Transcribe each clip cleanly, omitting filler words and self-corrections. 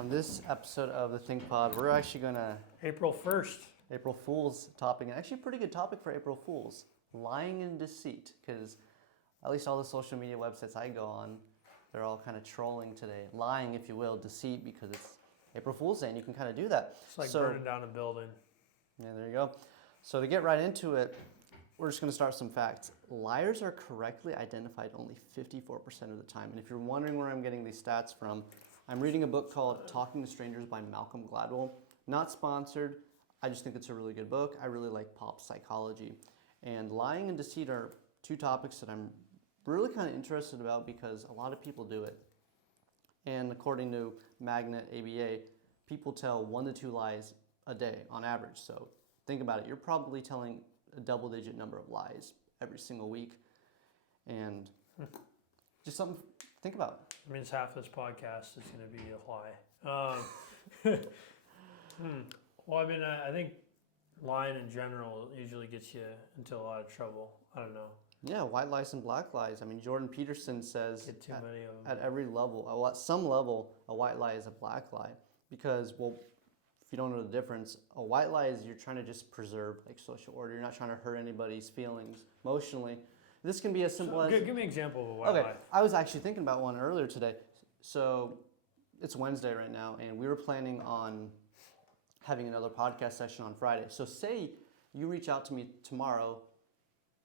On this episode of the Think Pod, we're actually gonna April 1st. April Fool's topic, and actually a pretty good topic for April Fool's, lying and deceit, because at least all the social media websites I go on, they're all kind of trolling today. Lying, if you will, deceit, because it's April Fool's Day, and you can kind of do that. It's like burning down a building. Yeah, there you go. So to get right into it, we're just going to start some facts. Liars are correctly identified only 54% of the time. And if you're wondering where I'm getting these stats from, I'm reading a book called Talking to Strangers by Malcolm Gladwell. Not sponsored. I just think it's a really good book. I really like pop psychology. And lying and deceit are two topics that I'm really kind of interested about because a lot of people do it. And according to Magnet ABA, people tell 1 to 2 lies a day on average. So think about it. You're probably telling a double-digit number of lies every single week. And just something to think about. It means half this podcast is going to be a lie. Well, I mean, I think lying in general usually gets you into a lot of trouble. I don't know. Yeah, white lies and black lies. I mean, Jordan Peterson says Get too many of them. At every level, at some level, a white lie is a black lie. Because, well, if you don't know the difference, a white lie is you're trying to just preserve like social order. You're not trying to hurt anybody's feelings emotionally. This can be as simple as... Give me an example of a white lie. I was actually thinking about one earlier today. So it's Wednesday right now, and we were planning on having another podcast session on Friday. So say you reach out to me tomorrow.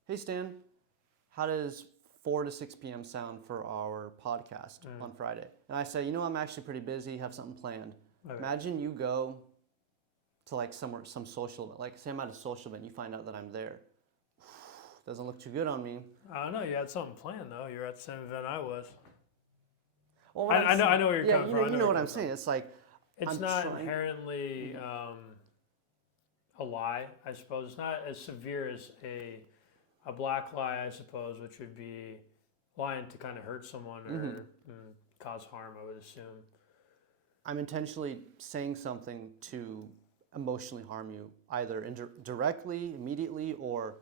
Hey, Stan, how does 4 to 6 p.m. sound for our podcast on Friday? And I say, I'm actually pretty busy, have something planned. Okay. Imagine you go to like some social event, like say I'm at a social event, you find out that I'm there. Doesn't look too good on me. I don't know, you had something planned though. You were at the same event I was. Well, I know where you're coming from. You know what I'm saying. It's like it's not inherently a lie, I suppose. It's not as severe as a black lie, I suppose, which would be lying to kind of hurt someone or cause harm, I would assume. I'm intentionally saying something to emotionally harm you, either directly, immediately, or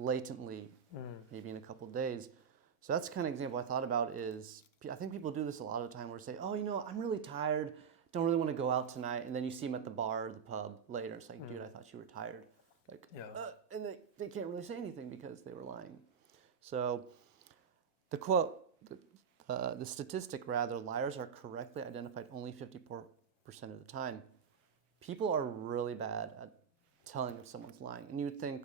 latently, maybe in a couple of days. So that's the kind of example I thought about is, I think people do this a lot of the time where they say, I'm really tired, don't really want to go out tonight, and then you see them at the bar or the pub later. It's like, dude, I thought you were tired. Like, and they can't really say anything because they were lying. So the quote, the statistic rather, liars are correctly identified only 54% of the time. People are really bad at telling if someone's lying. And you would think,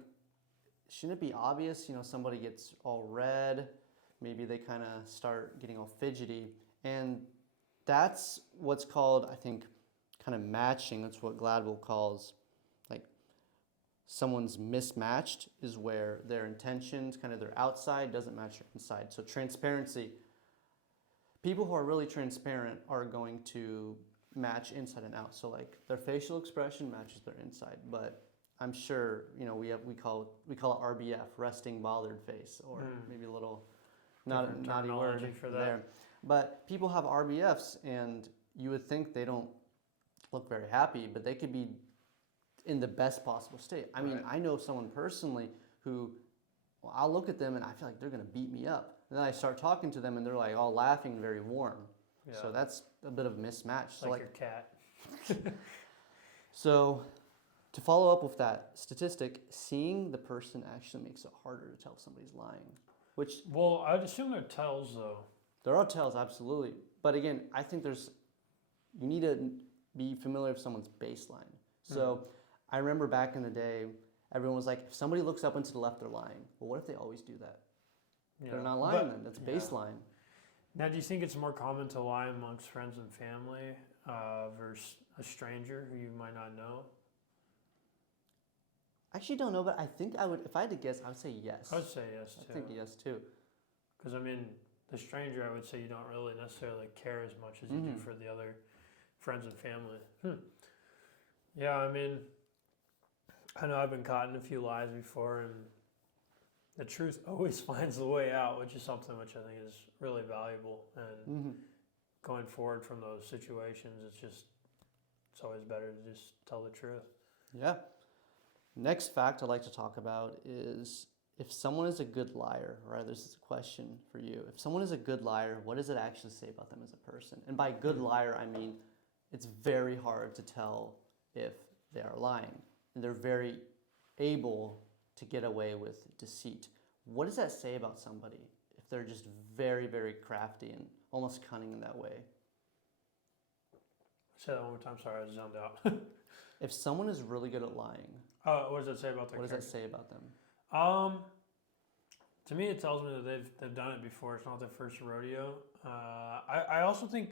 shouldn't it be obvious? Somebody gets all red, maybe they kind of start getting all fidgety. And that's what's called, I think, kind of matching. That's what Gladwell calls, like, someone's mismatched is where their intentions, kind of their outside, doesn't match their inside. So transparency. People who are really transparent are going to match inside and out. So like their facial expression matches their inside. But I'm sure, we call it RBF, resting bothered face, or maybe a little naughty word for that. There. But people have RBFs, and you would think they don't look very happy, but they could be in the best possible state. I mean, I know someone personally who, I'll look at them and I feel like they're going to beat me up. And then I start talking to them and they're like all laughing, very warm. Yeah. So that's a bit of a mismatch. Like your cat. So to follow up with that statistic, seeing the person actually makes it harder to tell if somebody's lying. Well, I'd assume they're tells though. There are tells, absolutely. But again, I think you need to be familiar with someone's baseline. So I remember back in the day, everyone was like, if somebody looks up and to the left, they're lying. Well, what if they always do that? Yeah. They're not lying then. That's baseline. Now, do you think it's more common to lie amongst friends and family versus a stranger who you might not know? I actually don't know, but I think I would, if I had to guess, I would say yes. I would say yes, too. I think yes, too. Because, the stranger, I would say you don't really necessarily care as much as you do for the other friends and family. Yeah, I know I've been caught in a few lies before, and the truth always finds the way out, which is something which I think is really valuable. And going forward from those situations, it's always better to just tell the truth. Yeah. Next fact I'd like to talk about is if someone is a good liar, right? This is a question for you. If someone is a good liar, what does it actually say about them as a person? And by good liar, I mean it's very hard to tell if they are lying. And they're very able to get away with deceit. What does that say about somebody if they're just very, very crafty and almost cunning in that way? Say that one more time. Sorry, I zoned out. If someone is really good at lying, what does that say about their what does character? that say about them? To me, it tells me that they've done it before. It's not their first rodeo. I also think,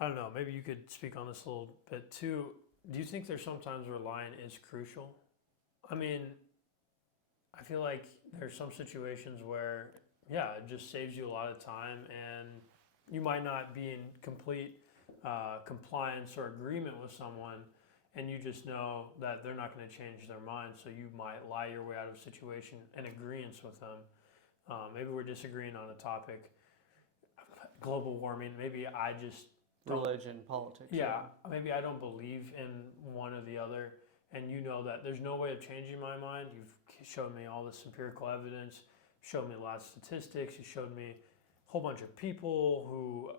I don't know, maybe you could speak on this a little bit too. Do you think there's sometimes where lying is crucial? I mean, I feel like there's some situations where, yeah, it just saves you a lot of time, and you might not be in complete compliance or agreement with someone, and you just know that they're not going to change their mind, so you might lie your way out of a situation in agreement with them. Maybe we're disagreeing on a topic, global warming. Maybe I just Religion, politics. yeah, maybe I don't believe in one or the other, and you know that there's no way of changing my mind. You've showed me all this empirical evidence, showed me a lot of statistics, you showed me a whole bunch of people who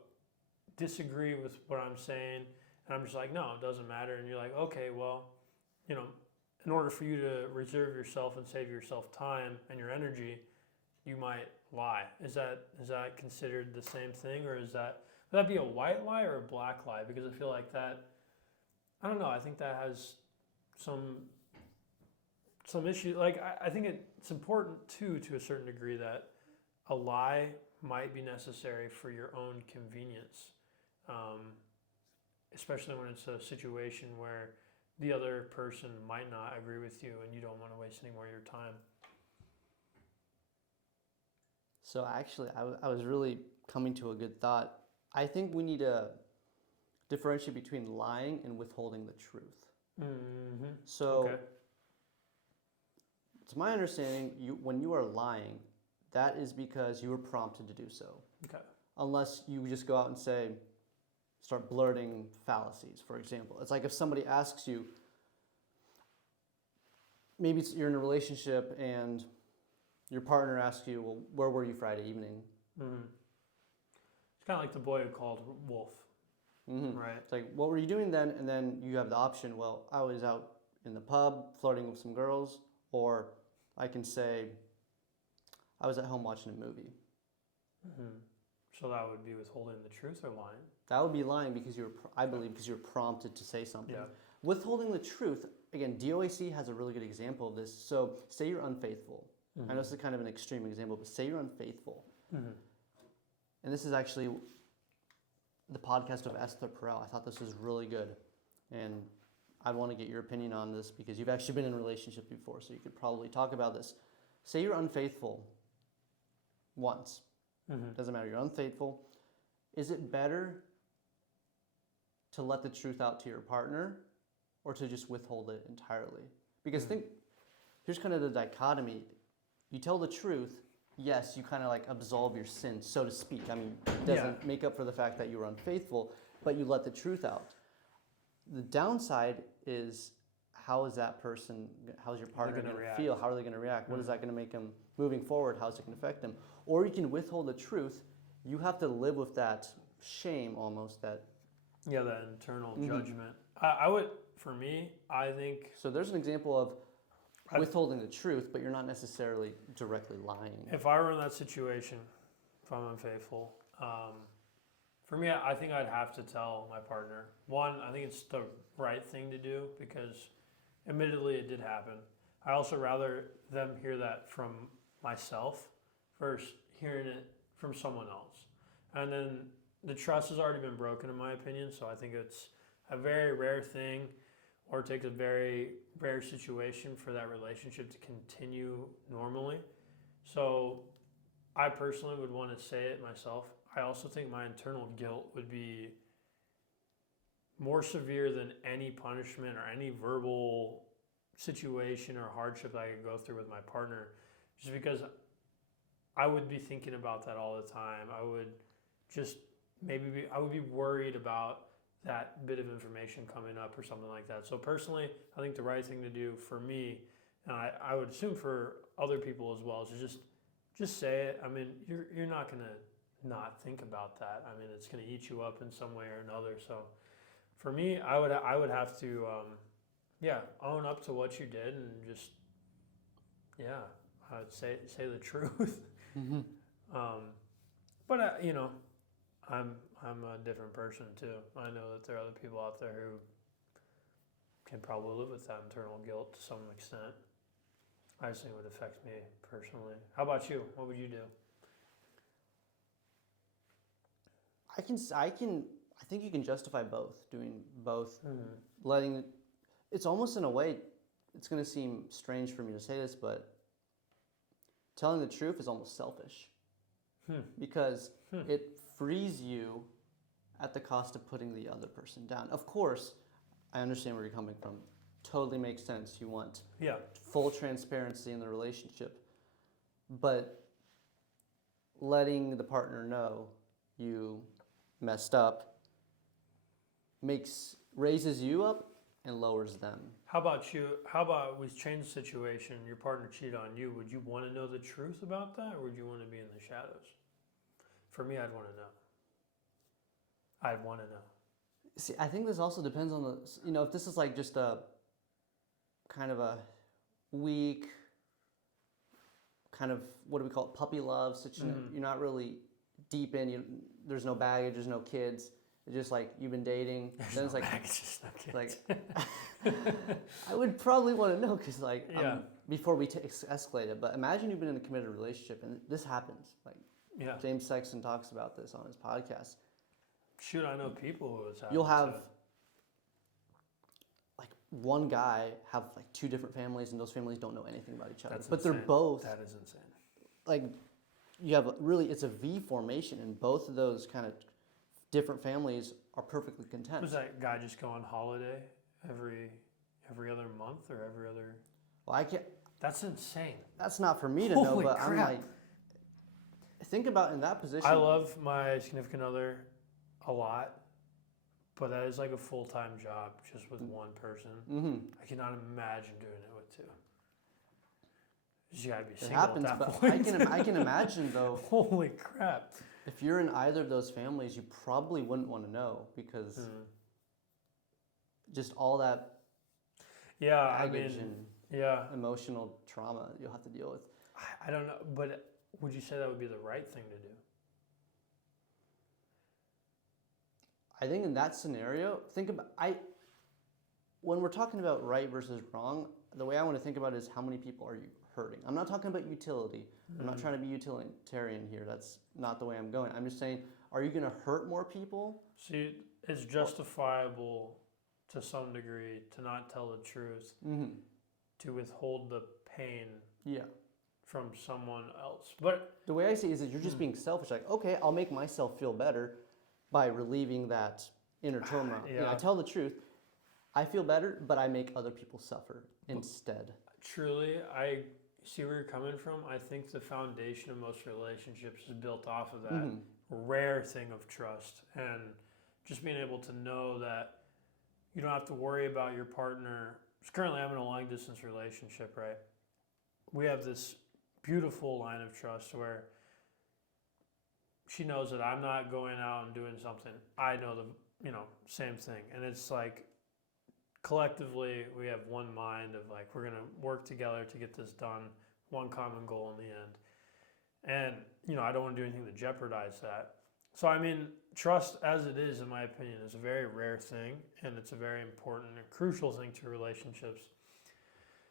disagree with what I'm saying, and I'm just like, no, it doesn't matter. And you're like, okay, well, you know, in order for you to reserve yourself and save yourself time and your energy, you might lie. Is that considered the same thing, or would that be a white lie or a black lie? Because I feel like that, I don't know, I think that has some issue. Like, I think it's important too, to a certain degree, that a lie might be necessary for your own convenience, especially when it's a situation where the other person might not agree with you and you don't want to waste any more of your time. So actually, I was really coming to a good thought. I think we need to differentiate between lying and withholding the truth. Mm-hmm. So, Okay. to my understanding, when you are lying, that is because you were prompted to do so. Okay. Unless you just go out and start blurting fallacies, for example. It's like if somebody asks you, maybe you're in a relationship and your partner asks you, well, where were you Friday evening? Mm-hmm. It's kind of like the boy who called wolf, Mm-hmm. right? It's like, what were you doing then? And then you have the option, well, I was out in the pub flirting with some girls, or I can say, I was at home watching a movie. Mm-hmm. So that would be withholding the truth or lying? That would be lying because I believe, because you were prompted to say something. Yeah. Withholding the truth, again, DOAC has a really good example of this. So say you're unfaithful. Mm-hmm. I know this is kind of an extreme example, but say you're unfaithful. Mm-hmm. And this is actually the podcast of Esther Perel. I thought this was really good. And I want to get your opinion on this because you've actually been in a relationship before, so you could probably talk about this. Say you're unfaithful once. Mm-hmm. Doesn't matter, you're unfaithful. Is it better to let the truth out to your partner or to just withhold it entirely? Because here's kind of the dichotomy. You tell the truth, yes, you kind of like absolve your sins, so to speak. I mean, it doesn't make up for the fact that you were unfaithful, but you let the truth out. The downside is, how's your partner going to feel? How are they going to react? What is that going to make them moving forward? How's it going to affect them? Or you can withhold the truth. You have to live with that shame almost. That internal judgment. I would, for me, I think. So there's an example of withholding the truth, but you're not necessarily directly lying. If I were in that situation, if I'm unfaithful, for me, I think I'd have to tell my partner. One, I think it's the right thing to do because admittedly it did happen. I also rather them hear that from myself versus hearing it from someone else. And then the trust has already been broken in my opinion, so I think it's a very rare thing, or it takes a very rare situation for that relationship to continue normally. So I personally would want to say it myself. I also think my internal guilt would be more severe than any punishment or any verbal situation or hardship that I could go through with my partner, just because I would be thinking about that all the time. I would just I would be worried about that bit of information coming up or something like that. So personally, I think the right thing to do for me, and I would assume for other people as well, is just say it. I mean, you're not going to not think about that. I mean, it's going to eat you up in some way or another. So for me, I would have to own up to what you did and just I would say the truth. Mm-hmm. But I'm a different person too. I know that there are other people out there who can probably live with that internal guilt to some extent. I just think it would affect me personally. How about you? What would you do? I think you can justify both, doing both, Mm-hmm. it's almost in a way, it's going to seem strange for me to say this, but telling the truth is almost selfish because it frees you at the cost of putting the other person down. Of course, I understand where you're coming from. Totally makes sense. You want full transparency in the relationship, but letting the partner know you messed up raises you up and lowers them. How about you? How about we change the situation? Your partner cheated on you. Would you want to know the truth about that, or would you want to be in the shadows? For me, I'd want to know. I'd want to know. See, I think this also depends on if this is like just a kind of a weak, kind of, what do we call it, puppy love situation. You're not really deep in, there's no baggage, there's no kids. It's just like you've been dating. Then it's like, I would probably want to know because before we escalate it. But imagine you've been in a committed relationship and this happens. James Sexton talks about this on his podcast. Shoot, I know people who it's happened. You'll have one guy have two different families and those families don't know anything about each other. But insane. They're both. That is insane. You have it's a V formation and both of those kind of different families are perfectly content. Was that guy just go on holiday every other month or every other? Well, I can't. That's insane. That's not for me to know, but crap. I'm like, think about in that position. I love my significant other a lot, but that is like a full-time job just with one person. Mm-hmm. I cannot imagine doing it with two. You gotta be It single happens, at that but point. I can imagine though. Holy crap! If you're in either of those families, you probably wouldn't want to know because just all that baggage and emotional trauma you'll have to deal with. I don't know, but would you say that would be the right thing to do? I think in that scenario, when we're talking about right versus wrong, the way I want to think about it is how many people are you hurting? I'm not talking about utility. I'm not trying to be utilitarian here. That's not the way I'm going. I'm just saying, are you going to hurt more people? See, it's justifiable to some degree to not tell the truth, to withhold the pain from someone else. But the way I see it is that you're just being selfish. Like, okay, I'll make myself feel better by relieving that inner turmoil. I tell the truth. I feel better, but I make other people suffer instead. Truly, I see where you're coming from. I think the foundation of most relationships is built off of that rare thing of trust and just being able to know that you don't have to worry about your partner. Currently, I'm in a long-distance relationship, right? We have this beautiful line of trust where she knows that I'm not going out and doing something. I know same thing. And it's like collectively we have one mind of we're going to work together to get this done, one common goal in the end. And, I don't want to do anything to jeopardize that. So, I mean, trust as it is, in my opinion, is a very rare thing. And it's a very important and crucial thing to relationships.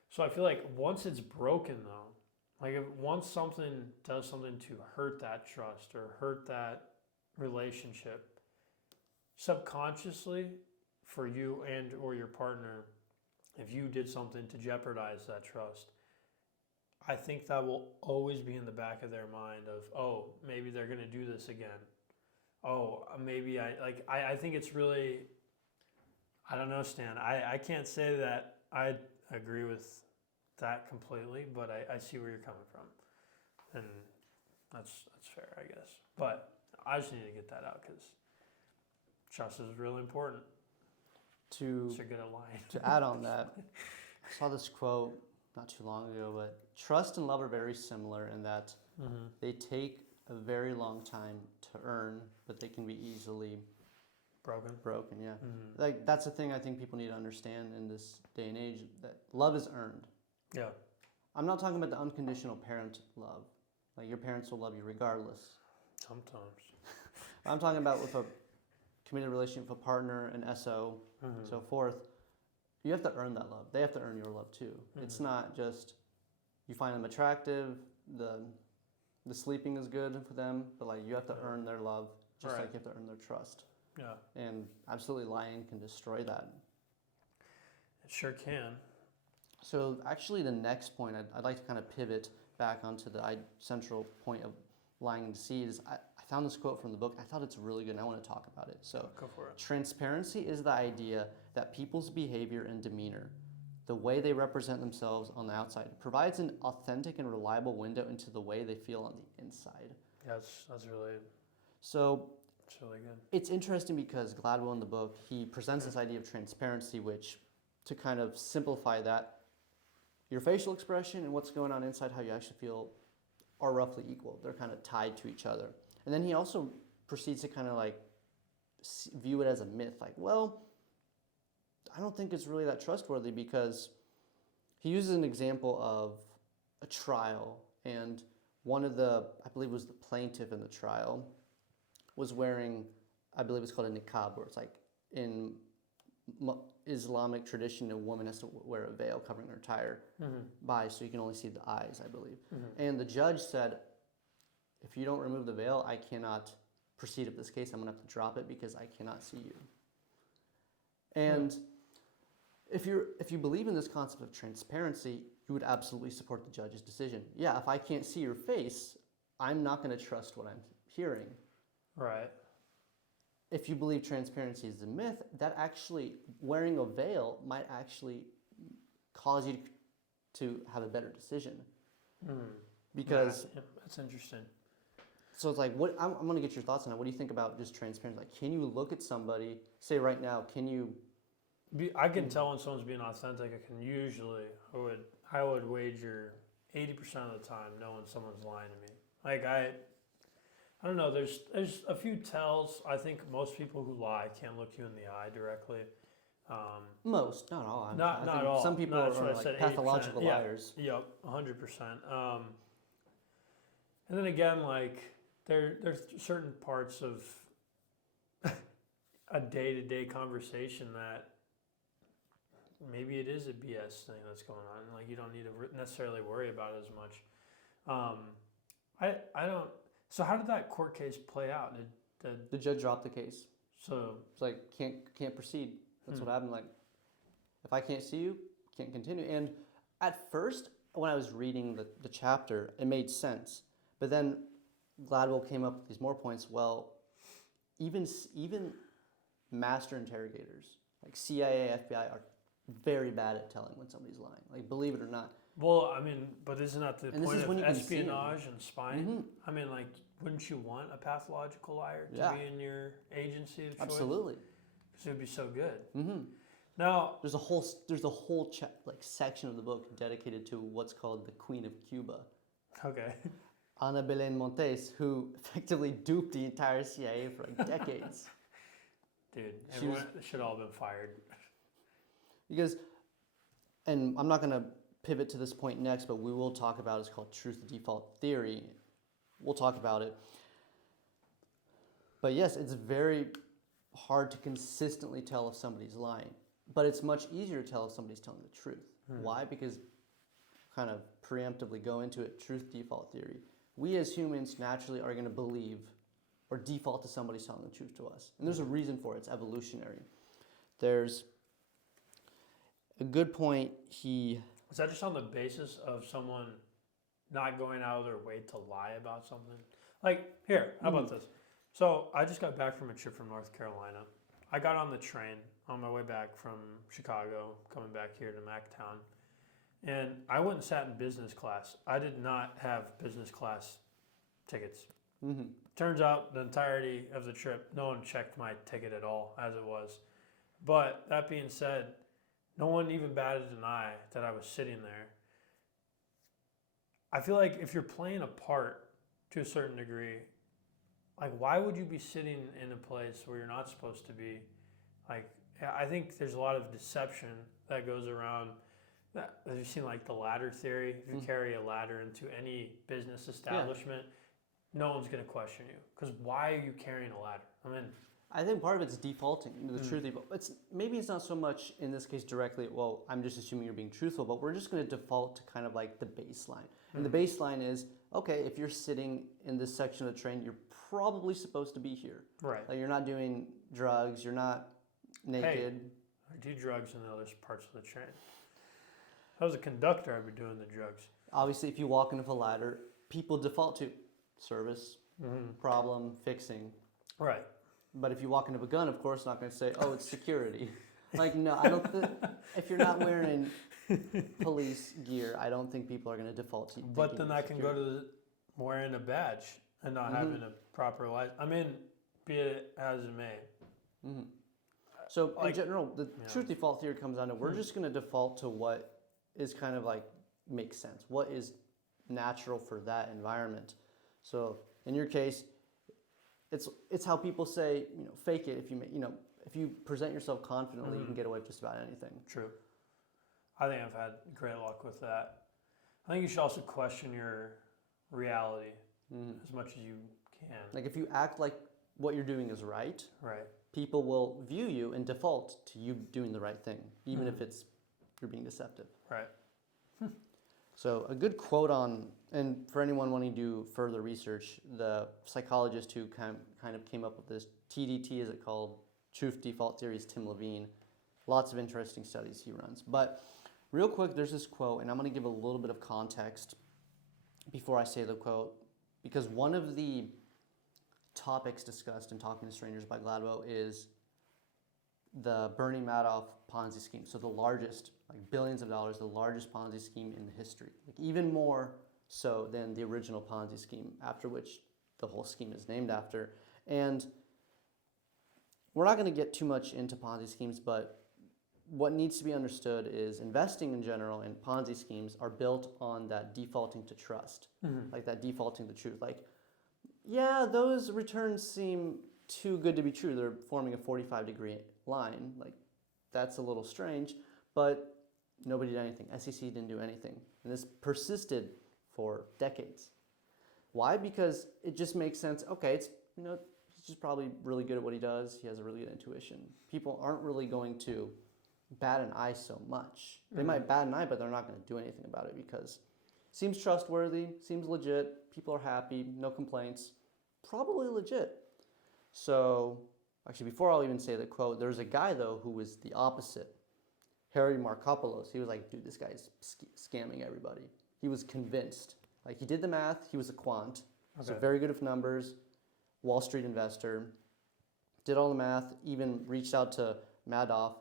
So I feel like once it's broken, though, if once something does something to hurt that trust or hurt that relationship, subconsciously for you and or your partner, if you did something to jeopardize that trust, I think that will always be in the back of their mind of, maybe they're going to do this again. Maybe I think it's really, I don't know, Stan. I can't say that I agree with that completely, but I see where you're coming from, and that's fair, I guess. But I just need to get that out because trust is really important. To get a line. To add on that, I saw this quote not too long ago, but trust and love are very similar in that they take a very long time to earn, but they can be easily broken. Yeah, like that's the thing I think people need to understand in this day and age, that love is earned. Yeah. I'm not talking about the unconditional parent love, like your parents will love you regardless. Sometimes. I'm talking about with a committed relationship with a partner, an SO, so forth. You have to earn that love. They have to earn your love too. It's not just you find them attractive, the sleeping is good for them, but like you have to earn their love, just like you have to earn their trust. Yeah. And absolutely, lying can destroy that. It sure can. So actually, the next point I'd like to kind of pivot back onto the central point of lying and deceit is I found this quote from the book. I thought it's really good and I want to talk about it. So, go for it. Transparency is the idea that people's behavior and demeanor, the way they represent themselves on the outside, provides an authentic and reliable window into the way they feel on the inside. Yeah, that's really, so it's really good. It's interesting because Gladwell in the book, he presents this idea of transparency, which, to kind of simplify that, your facial expression and what's going on inside, how you actually feel, are roughly equal. They're kind of tied to each other. And then he also proceeds to kind of like view it as a myth. Like, well, I don't think it's really that trustworthy, because he uses an example of a trial, and one of the, I believe it was the plaintiff in the trial, was wearing, I believe it's called a Niqab, where it's like in Islamic tradition, a woman has to wear a veil covering her entire body, so you can only see the eyes, I believe. And the judge said, if you don't remove the veil, I cannot proceed with this case. I'm going to have to drop it because I cannot see you. And if you believe in this concept of transparency, you would absolutely support the judge's decision. Yeah, if I can't see your face, I'm not going to trust what I'm hearing. Right. If you believe transparency is a myth, that actually, wearing a veil might actually cause you to have a better decision. Because that's interesting. So it's like, what I'm going to get your thoughts on that. What do you think about just transparency? Like, can you look at somebody, say right now, can you? I can tell when someone's being authentic. I can usually, I would wager 80% of the time knowing someone's lying to me. Like I don't know. There's a few tells. I think most people who lie can't look you in the eye directly. Most, not all. Not all. Some people are like pathological liars. Yep, 100%. And then again, like there's certain parts of a day-to-day conversation that maybe it is a BS thing that's going on. Like you don't need to necessarily worry about it as much. I don't. So how did that court case play out? Did the judge dropped the case? So it's like can't proceed. That's what happened. Like, if I can't see you, can't continue. And at first, when I was reading the chapter, it made sense. But then Gladwell came up with these more points. Well, even master interrogators, like CIA, FBI, are very bad at telling when somebody's lying. Like, believe it or not. Well, I mean, but isn't that the point of espionage and spying? Mm-hmm. I mean, like, wouldn't you want a pathological liar to be in your agency of choice? Absolutely. Because it would be so good. Mm-hmm. Now, there's a whole section of the book dedicated to what's called the Queen of Cuba. Okay. Ana Belén Montes, who effectively duped the entire CIA for like decades. Dude, everyone should all have been fired. Because, and I'm not going to pivot to this point next, but we will talk about it's called truth default theory. We'll talk about it. But yes, it's very hard to consistently tell if somebody's lying. But it's much easier to tell if somebody's telling the truth. Why? Because, kind of preemptively go into it, truth default theory. We as humans naturally are going to believe or default to somebody telling the truth to us. And there's a reason for it. It's evolutionary. There's a good point Is that just on the basis of someone not going out of their way to lie about something? Like, here, how about this? So I just got back from a trip from North Carolina. I got on the train on my way back from Chicago, coming back here to Mactown. And I went and sat in business class. I did not have business class tickets. Turns out the entirety of the trip, no one checked my ticket at all as it was. But that being said, no one even batted an eye that I was sitting there. I feel like if you're playing a part to a certain degree. Like, why would you be sitting in a place where you're not supposed to be? Like, I think there's a lot of deception that goes around. Have you seen like the ladder theory? If you carry a ladder into any business establishment, no one's going to question you. Because why are you carrying a ladder? I mean, I think part of it's defaulting the truth. Maybe it's not so much in this case directly. Well, I'm just assuming you're being truthful, but we're just going to default to kind of like the baseline. And the baseline is, okay, if you're sitting in this section of the train, you're probably supposed to be here. right. Like you're not doing drugs, you're not naked. I do drugs in the other parts of the train. If I was a conductor, I'd be doing the drugs. Obviously, if you walk into a ladder, people default to service, problem, fixing. Right. But if you walk into a gun, of course, not going to say, oh, it's security. Like, no, I don't think, if you're not wearing police gear, I don't think people are going to default to. But then I can go to wearing a badge and not having a proper license. I mean, be it as it may. So like, in general, the truth default theory comes down to we're just going to default to what is kind of like makes sense. What is natural for that environment? So in your case, it's how people say, fake it. If you present yourself confidently, you can get away with just about anything. True. I think I've had great luck with that. I think you should also question your reality as much as you can. Like if you act like what you're doing is right, Right. people will view you and default to you doing the right thing, even if you're being deceptive. Right. So a good quote and for anyone wanting to do further research, the psychologist who kind of came up with this TDT, is it called? Truth Default Theory, is Tim Levine. Lots of interesting studies he runs. But real quick, there's this quote, and I'm going to give a little bit of context before I say the quote, because one of the topics discussed in Talking to Strangers by Gladwell is the Bernie Madoff Ponzi scheme. So the largest, like billions of dollars, the largest Ponzi scheme in history. Like even more so than the original Ponzi scheme, after which the whole scheme is named after. And we're not going to get too much into Ponzi schemes, but what needs to be understood is investing in general and Ponzi schemes are built on that defaulting to trust, like that defaulting to truth. Like, yeah, those returns seem too good to be true. They're forming a 45-degree line. Like, that's a little strange, but nobody did anything. SEC didn't do anything. And this persisted for decades. Why? Because it just makes sense. Okay, it's, he's just probably really good at what he does. He has a really good intuition. People aren't really going to bat an eye so much. They might bat an eye, but they're not going to do anything about it because it seems trustworthy, seems legit, people are happy, no complaints, probably legit. So, actually, before I'll even say the quote, there's a guy, though, who was the opposite. Harry Markopolos. He was like, dude, this guy's scamming everybody. He was convinced. Like, he did the math. He was a quant. So very good with numbers. Wall Street investor. Did all the math. Even reached out to Madoff.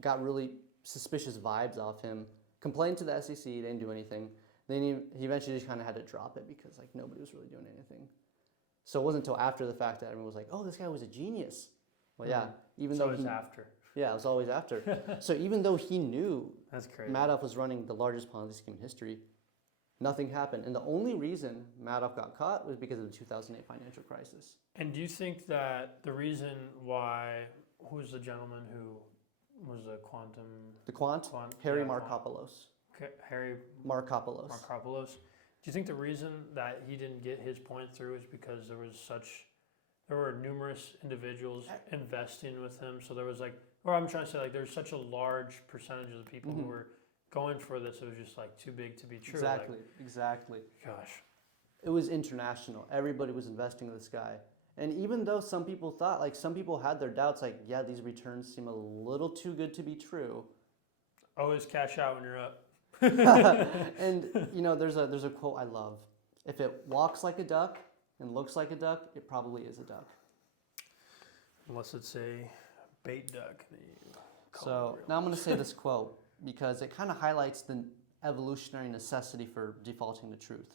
Got really suspicious vibes off him. Complained to the SEC. Didn't do anything. Then he eventually just kind of had to drop it because like nobody was really doing anything. So it wasn't until after the fact that everyone was like, oh, this guy was a genius. Well, yeah, even though he... after. Yeah, it was always after. So even though he knew That's crazy. Madoff was running the largest Ponzi scheme in history, nothing happened. And the only reason Madoff got caught was because of the 2008 financial crisis. And do you think that the reason why, who was the gentleman who was a quantum... The quant? Harry yeah, Markopolos. Harry Markopolos. Markopolos. Do you think the reason that he didn't get his point through is because there were numerous individuals investing with him, so there was like, or I'm trying to say like there's such a large percentage of the people who were going for this, it was just like too big to be true. Exactly. Gosh. It was international. Everybody was investing in this guy. And even though some people thought, like some people had their doubts, like, yeah, these returns seem a little too good to be true. Always cash out when you're up. And there's a quote I love. If it walks like a duck and looks like a duck, it probably is a duck. Unless it's a bait duck. So now I'm going to say this quote because it kind of highlights the evolutionary necessity for defaulting to truth.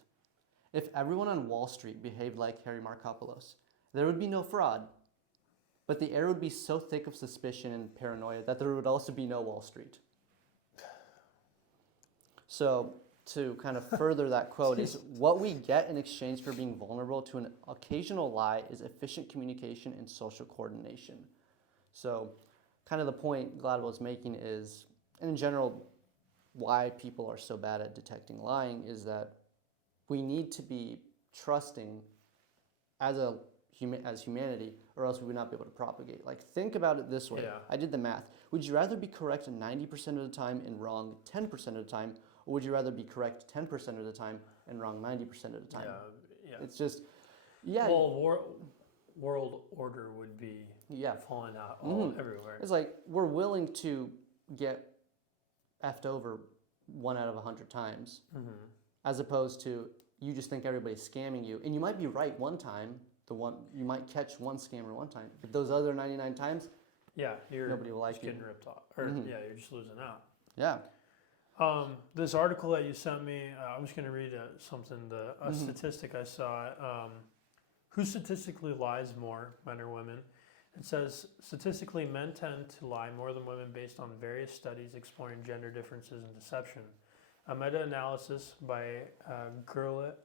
If everyone on Wall Street behaved like Harry Markopolos, there would be no fraud. But the air would be so thick of suspicion and paranoia that there would also be no Wall Street. So to kind of further that quote is what we get in exchange for being vulnerable to an occasional lie is efficient communication and social coordination. So kind of the point Gladwell is making is, and in general, why people are so bad at detecting lying is that we need to be trusting as humanity, or else we would not be able to propagate. Like, think about it this way. Yeah. I did the math. Would you rather be correct 90% of the time and wrong 10% of the time, or would you rather be correct 10% of the time and wrong 90% of the time? Yeah. It's just, yeah. Well, world order would be falling out everywhere. It's like we're willing to get effed over 1 out of 100 times, as opposed to you just think everybody's scamming you, and you might be right one time. You might catch one scammer one time, but those other 99 times, nobody will like you. Getting ripped off, or you're just losing out. Yeah. This article that you sent me, I'm just going to read something, a statistic I saw. Who statistically lies more, men or women? It says, statistically, men tend to lie more than women based on various studies exploring gender differences in deception. A meta-analysis by Gerlach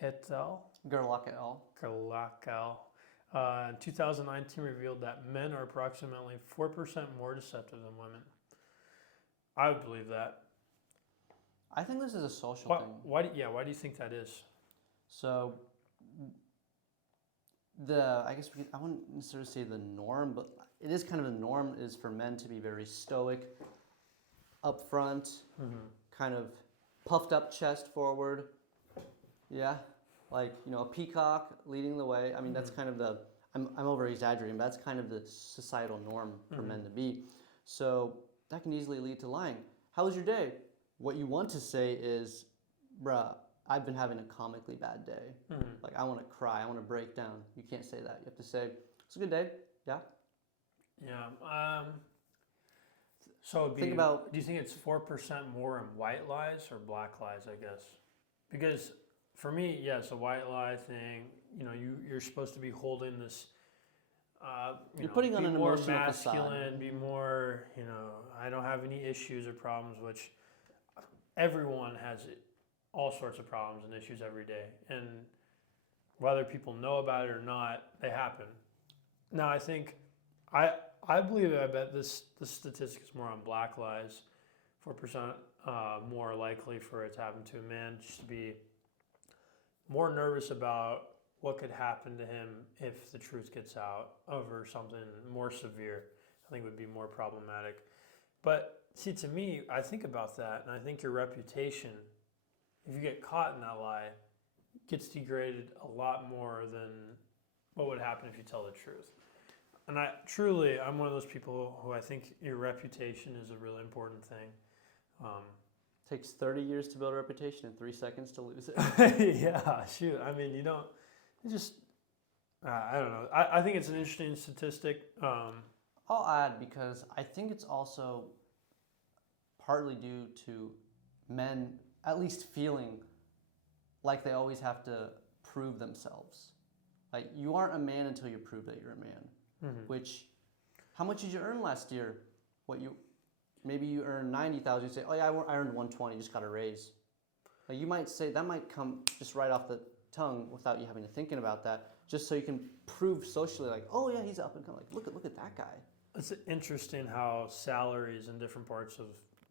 et al. Gerlach et al. In 2019 revealed that men are approximately 4% more deceptive than women. I would believe that. I think this is a social thing. Why do you think that is? So, I wouldn't necessarily say the norm, but it is kind of the norm is for men to be very stoic, upfront, kind of puffed up chest forward. Yeah. Like, a peacock leading the way. I mean, that's kind of I'm over exaggerating, but that's kind of the societal norm for men to be. So that can easily lead to lying. How was your day? What you want to say is, bruh, I've been having a comically bad day. Like, I want to cry. I want to break down. You can't say that. You have to say, it's a good day. Yeah. Yeah. So do you think it's 4% more in white lies or black lies, I guess? Because for me, yes, a white lie thing, you're supposed to be holding this, you're putting on an more emotional masculine, facade. be more, I don't have any issues or problems, which everyone has all sorts of problems and issues every day. And whether people know about it or not, they happen. Now, I think, I believe, I bet the statistic is more on black lies, 4% more likely for it to happen to a man, just to be more nervous about what could happen to him if the truth gets out over something more severe. I think would be more problematic. But see, to me, I think about that, and I think your reputation, if you get caught in that lie, gets degraded a lot more than what would happen if you tell the truth. And I'm one of those people who I think your reputation is a really important thing. Takes 30 years to build a reputation and 3 seconds to lose it. Yeah, shoot. I mean, I don't know. I think it's an interesting statistic. I'll add, because I think it's also partly due to men at least feeling like they always have to prove themselves. Like, you aren't a man until you prove that you're a man. Which, how much did you earn last year? Maybe you earned 90,000. You say, oh yeah, I earned 120. Just got a raise. Like, you might say that might come just right off the tongue without you having to thinking about that, just so you can prove socially, like, oh yeah, he's up and coming. Like, look at that guy. It's interesting how salaries in different parts of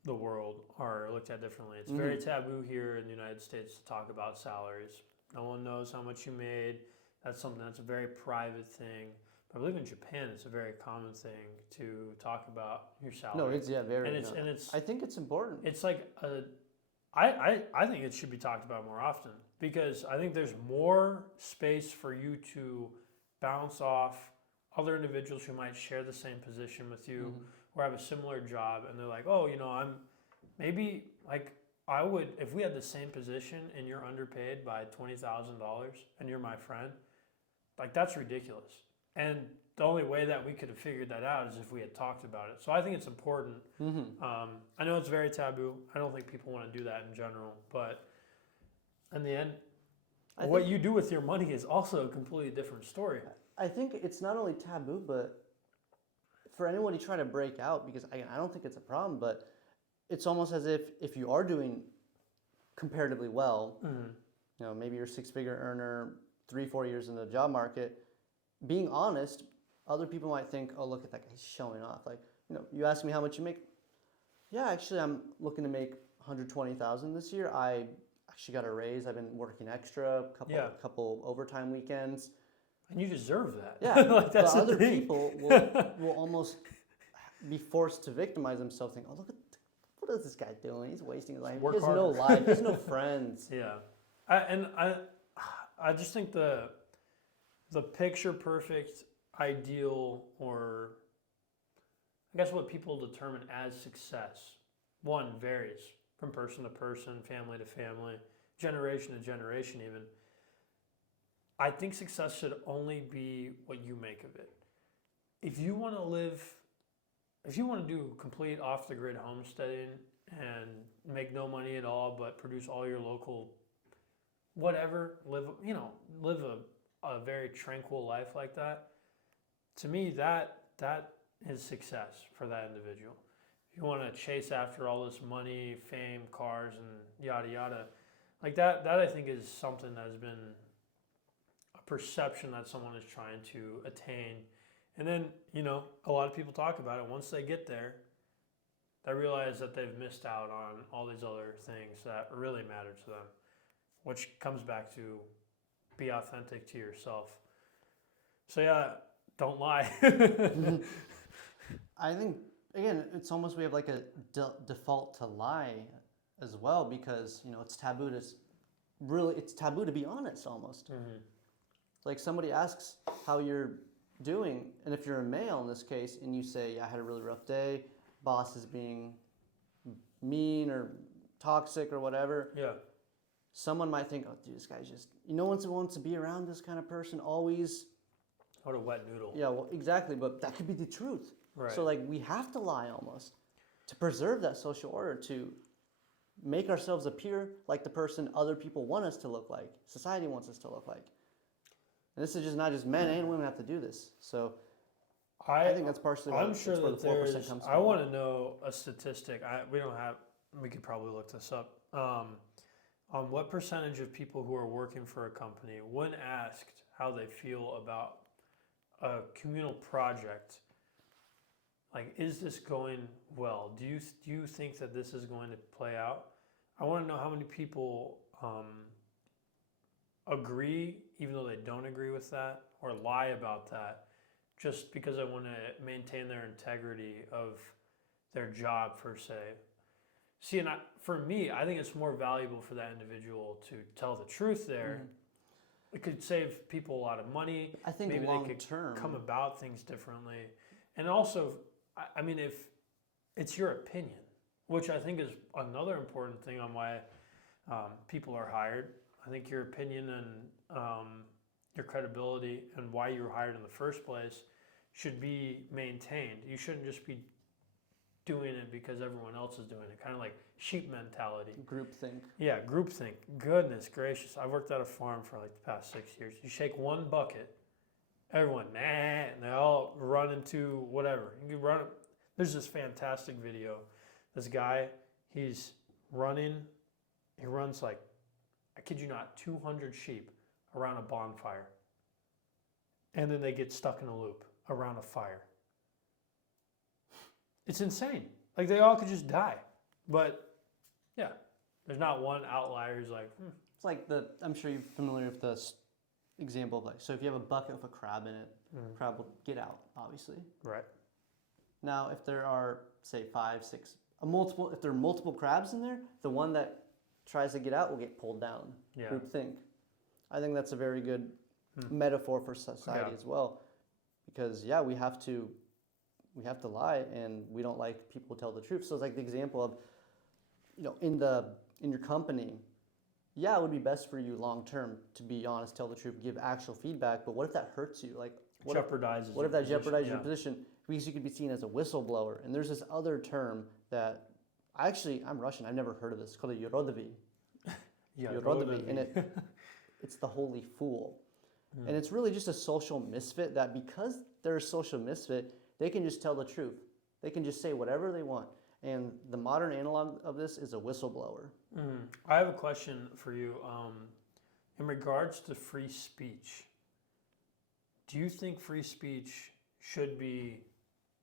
the world are looked at differently. It's very taboo here in the United States to talk about salaries. No one knows how much you made. That's something that's a very private thing. I believe in Japan, it's a very common thing to talk about your salary. No, it's very. And it's. I think it's important. It's like I think it should be talked about more often, because I think there's more space for you to bounce off other individuals who might share the same position with you or have a similar job, and they're like, oh, I would, if we had the same position and you're underpaid by $20,000 and you're my friend, like, that's ridiculous. And the only way that we could have figured that out is if we had talked about it. So I think it's important. I know it's very taboo. I don't think people want to do that in general. But in the end, what you do with your money is also a completely different story. I think it's not only taboo, but for anyone to try to break out, because I don't think it's a problem, but it's almost as if you are doing comparatively well, Mm-hmm. you know, maybe you're a six-figure earner, 3-4 years in the job market, being honest, other people might think, oh, look at that guy, he's showing off. Like, you know, you ask me how much you make. Yeah, actually, I'm looking to make 120,000 this year. I actually got a raise. I've been working extra, couple overtime weekends. And you deserve that. Yeah, like, that's but other thing. people will almost be forced to victimize themselves, think, oh, look at what is this guy doing? He's wasting his life. He has no life. He has no friends. Yeah, I just think the picture perfect ideal, or I guess what people determine as success, one varies from person to person, family to family, generation to generation even. I think success should only be what you make of it. If you want to do complete off the grid homesteading and make no money at all, but produce all your local whatever, live a very tranquil life like that, to me that is success for that individual. If you want to chase after all this money, fame, cars, and yada yada, like that I think is something that has been a perception that someone is trying to attain. And then, a lot of people talk about it. Once they get there, they realize that they've missed out on all these other things that really matter to them, which comes back to be authentic to yourself. So yeah, don't lie. I think, again, it's almost we have like a default to lie as well, because, it's taboo to be honest almost. Mm-hmm. Like somebody asks how you're doing, and if you're a male in this case, and you say, yeah, I had a really rough day, boss is being mean or toxic or whatever. Yeah. Someone might think, oh, dude, this guy's just, no one wants to be around this kind of person always. What a wet noodle. Yeah, well, exactly, but that could be the truth. Right. So, like, we have to lie almost to preserve that social order, to make ourselves appear like the person other people want us to look like, society wants us to look like. And this is just not just men and women have to do this. So, I think that's partially why, I'm sure that's where that the 4% comes from. I want to know a statistic. We could probably look this up. On what percentage of people who are working for a company, when asked how they feel about a communal project, like, is this going well? Do you think that this is going to play out? I want to know how many people agree, even though they don't agree with that, or lie about that, just because I want to maintain their integrity of their job, per se. See, and for me, I think it's more valuable for that individual to tell the truth there. Mm-hmm. It could save people a lot of money. I think maybe long they could term come about things differently. And also, I mean, if it's your opinion, which I think is another important thing on why people are hired. I think your opinion and your credibility and why you were hired in the first place should be maintained. You shouldn't just be doing it because everyone else is doing it. Kind of like sheep mentality. Groupthink. Yeah, groupthink. Goodness gracious. I worked at a farm for like the past 6 years. You shake one bucket, everyone, nah, and they all run into whatever. You can run. There's this fantastic video. This guy, he's running. He runs like, I kid you not, 200 sheep around a bonfire. And then they get stuck in a loop around a fire. It's insane. Like, they all could just die. But, yeah, there's not one outlier who's like, It's like I'm sure you're familiar with the example of, like, so if you have a bucket with a crab in it, crab will get out, obviously. Right. Now, if there are, say, 5, 6, if there are multiple crabs in there, the one that tries to get out will get pulled down. Yeah. Groupthink. I think that's a very good metaphor for society as well, because we have to lie, and we don't like people to tell the truth. So it's like the example of, in your company, it would be best for you long term to be honest, tell the truth, give actual feedback. But what if that hurts you? Like, what if that jeopardizes your position? Because you could be seen as a whistleblower. And there's this other term that I'm Russian. I've never heard of this. It's called a yorodovy. Yorodovy. And it's the holy fool. And it's really just a social misfit that, because they're a social misfit, they can just tell the truth. They can just say whatever they want. And the modern analog of this is a whistleblower. I have a question for you. In regards to free speech, do you think free speech should be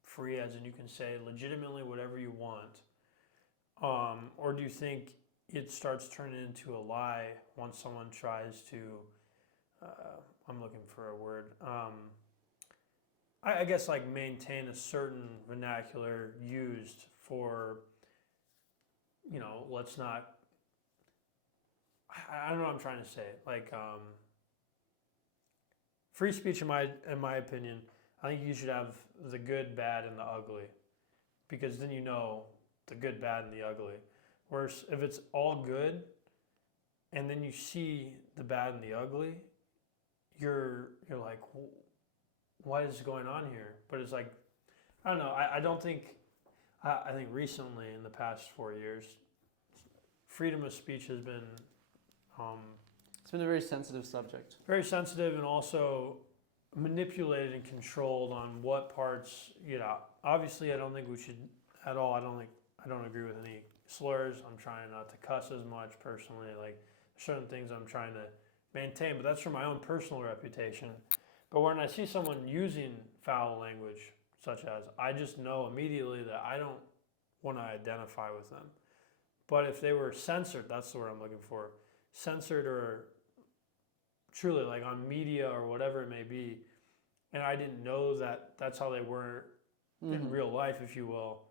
free, as in you can say legitimately whatever you want? Or do you think it starts turning into a lie once someone tries to, I'm looking for a word, I guess like maintain a certain vernacular used for, let's not, I don't know what I'm trying to say. Like, free speech, in my opinion, I think you should have the good, bad, and the ugly, because then you know the good, bad, and the ugly. Whereas if it's all good, and then you see the bad and the ugly, you're like, what is going on here? But it's like, I don't know. I don't think. I think recently, in the past 4 years, freedom of speech has been. It's been a very sensitive subject. Very sensitive, and also manipulated and controlled on what parts. Obviously, I don't think we should at all. I don't agree with any slurs. I'm trying not to cuss as much personally. Like certain things I'm trying to maintain, but that's for my own personal reputation. But when I see someone using foul language, such as, I just know immediately that I don't want to identify with them. But if they were censored, that's the word I'm looking for. Censored, or truly like on media or whatever it may be, and I didn't know that that's how they were in real life, if you will.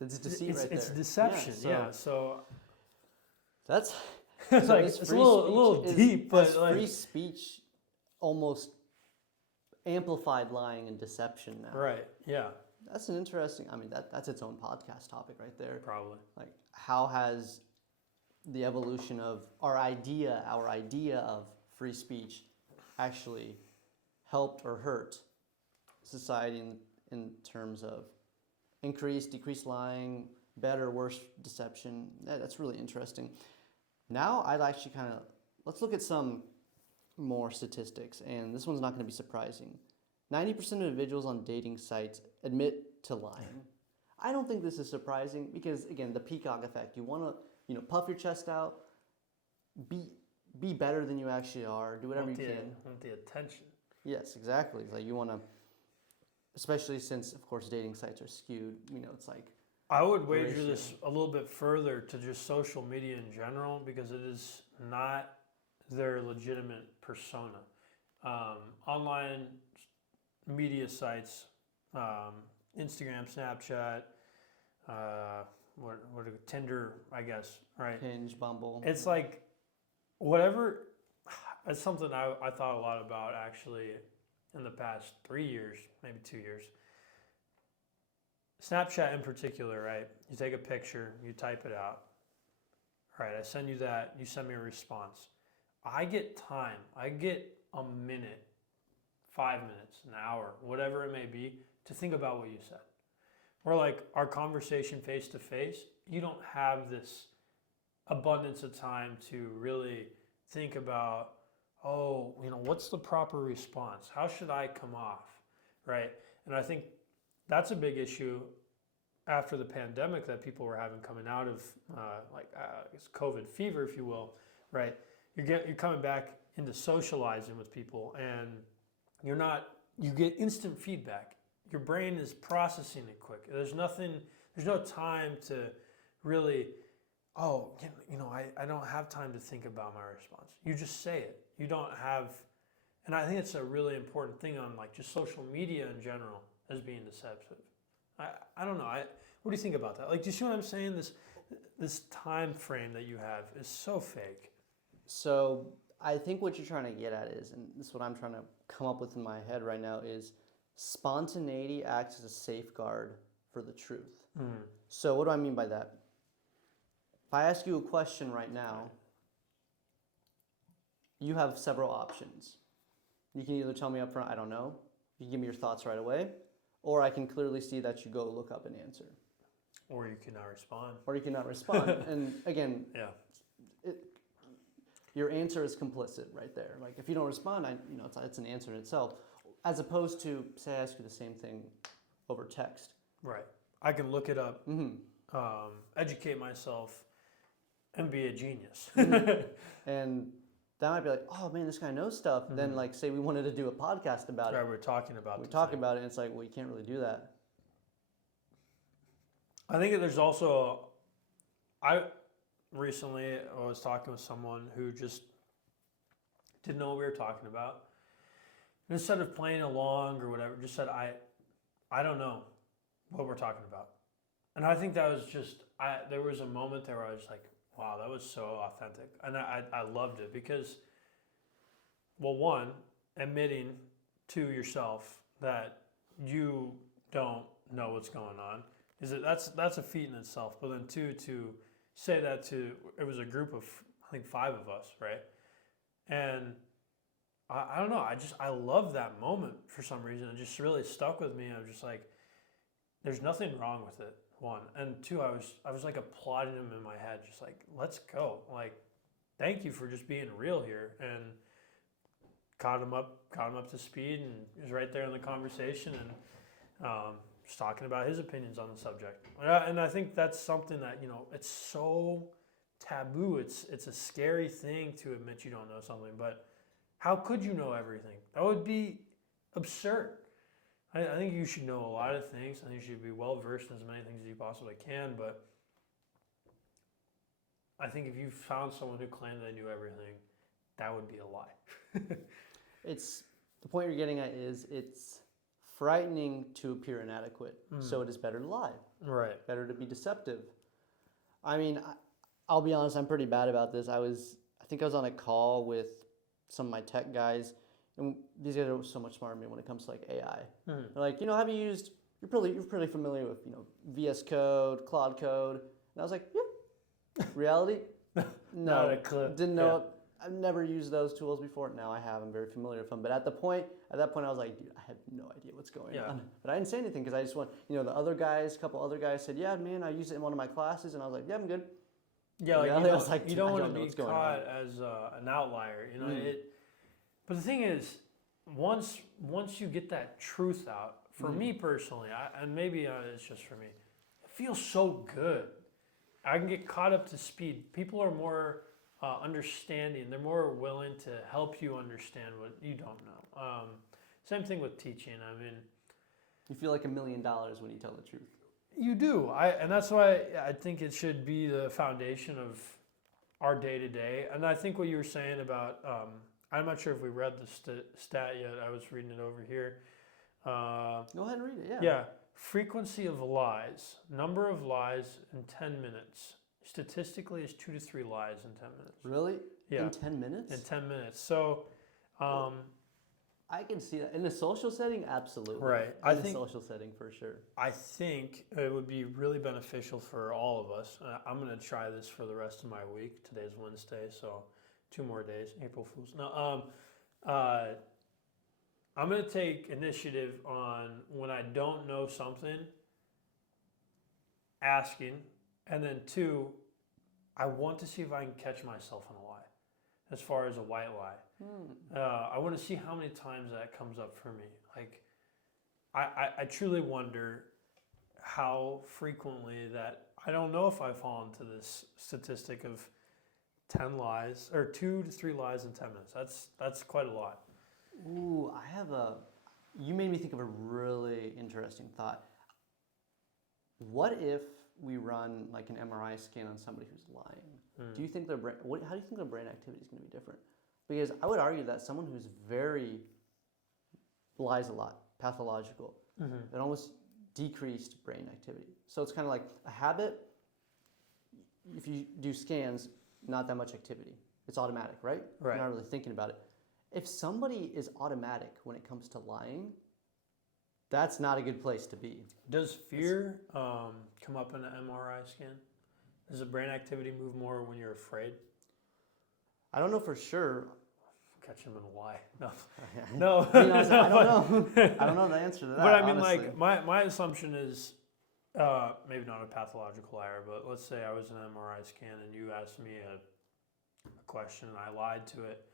It's deceit right there. It's deception, So that's it's so like it's a little deep, but like free speech almost amplified lying and deception now. Right. Yeah. That's an interesting. I mean, that's its own podcast topic right there. Probably. Like, how has the evolution of our idea of free speech actually helped or hurt society in terms of decreased lying, better, worse deception? That's really interesting. Now I'd actually let's look at some more statistics, and this one's not going to be surprising. 90% of individuals on dating sites admit to lying. I don't think this is surprising because, again, the Peacock effect. You want to, puff your chest out, be better than you actually are, do whatever you can. Want the attention. Yes, exactly. Like you want to, especially since, of course, dating sites are skewed. It's like. I would wager this a little bit further to just social media in general, because it is not their legitimate persona. Online media sites, Instagram, Snapchat, Tinder, I guess, right? Hinge, Bumble. It's like whatever. It's something I thought a lot about actually in the past 3 years, maybe 2 years. Snapchat in particular, right? You take a picture, you type it out. All right, I send you that, you send me a response. I get time. I get a minute, 5 minutes, an hour, whatever it may be, to think about what you said. Or like our conversation face to face, you don't have this abundance of time to really think about, what's the proper response? How should I come off, right? And I think that's a big issue after the pandemic that people were having coming out of it's COVID fever, if you will, right? You're coming back into socializing with people, and you get instant feedback. Your brain is processing it quick. There's no time to really, I don't have time to think about my response. You just say it. You don't have, and I think it's a really important thing on like just social media in general as being deceptive. I don't know. What do you think about that? Like, do you see what I'm saying? This time frame that you have is so fake. So I think what you're trying to get at is, and this is what I'm trying to come up with in my head right now, is spontaneity acts as a safeguard for the truth. So what do I mean by that? If I ask you a question right now, you have several options. You can either tell me up front, I don't know. You can give me your thoughts right away. Or I can clearly see that you go look up an answer. Or you cannot respond. And again, yeah, your answer is complicit right there. Like if you don't respond, it's an answer in itself. As opposed to, say, I ask you the same thing over text. Right. I can look it up, Mm-hmm. educate myself, and be a genius. And that might be like, oh man, this guy knows stuff. Then like, say we wanted to do a podcast about Right, it. we're talking about. We talk about it, and it's like, well, you can't really do that. I think there's also, I recently was talking with someone who just didn't know what we were talking about. And instead of playing along or whatever, just said, I don't know what we're talking about. And I think that was just, there was a moment there where I was like, wow, that was so authentic. And I loved it because, well, one, admitting to yourself that you don't know what's going on, that's a feat in itself. But then two, to say that to, it was a group of, I think 5 of us, right? And I don't know, I love that moment for some reason. It just really stuck with me. I was just like, there's nothing wrong with it, one. And two, I was like applauding him in my head, just like, let's go. Like, thank you for just being real here. And caught him up to speed, and he was right there in the conversation, and just talking about his opinions on the subject. And I think that's something that, you know, it's so taboo. It's a scary thing to admit you don't know something, but how could you know everything? That would be absurd. I think you should know a lot of things. I think you should be well versed in as many things as you possibly can, but I think if you found someone who claimed they knew everything, that would be a lie. It's the point you're getting at is it's frightening to appear inadequate. So it is better to lie. Right. Better to be deceptive. I mean, I'll be honest, I'm pretty bad about this. I think I was on a call with some of my tech guys, and these guys are so much smarter than me when it comes to like AI. They're like, you know, you're pretty familiar with, you know, VS Code, Claude Code. And I was like, yep. Reality? No. Not a clue. Didn't know it. I've never used those tools before. Now I have. I'm very familiar with them. But at that point, I was like, dude, I have no idea what's going on. But I didn't say anything because I just want, you know, a couple other guys said, yeah, man, I use it in one of my classes. And I was like, yeah, I'm good. Yeah, like you don't want to be caught as an outlier, you know. But the thing is, once you get that truth out, for me personally, and maybe it's just for me, it feels so good. I can get caught up to speed. People are more understanding. They're more willing to help you understand what you don't know. Same thing with teaching. I mean, you feel like $1 million when you tell the truth. You do. And that's why I think it should be the foundation of our day-to-day. And I think what you were saying about, I'm not sure if we read the stat yet. I was reading it over here. Go ahead and read it, yeah. Yeah. Frequency of lies. Number of lies in 10 minutes. Statistically, is 2 to 3 lies in 10 minutes. Really? Yeah. In 10 minutes? In 10 minutes. So, I can see that. In a social setting, absolutely. Right. In a social setting, for sure. I think it would be really beneficial for all of us. I'm going to try this for the rest of my week. Today's Wednesday, so 2 more days. April Fool's. No, I'm going to take initiative on when I don't know something, asking, and then 2, I want to see if I can catch myself in a lie, as far as a white lie. I want to see how many times that comes up for me. Like, I truly wonder how frequently that, I don't know if I fall into this statistic of 10 lies, or 2 to 3 lies in 10 minutes. That's quite a lot. Ooh, you made me think of a really interesting thought. What if we run like an MRI scan on somebody who's lying? Do you think how do you think their brain activity is going to be different? Because I would argue that someone who's lies a lot, pathological, it almost decreased brain activity. So it's kind of like a habit. If you do scans, not that much activity. It's automatic, right? Right. You're not really thinking about it. If somebody is automatic when it comes to lying, that's not a good place to be. Does fear come up in an MRI scan? Does the brain activity move more when you're afraid? I don't know for sure. Catch him in a lie. No. I mean, I don't know. I don't know the answer to that. But I mean, honestly. like, my assumption is, maybe not a pathological liar, but let's say I was in an MRI scan and you asked me a question and I lied to it.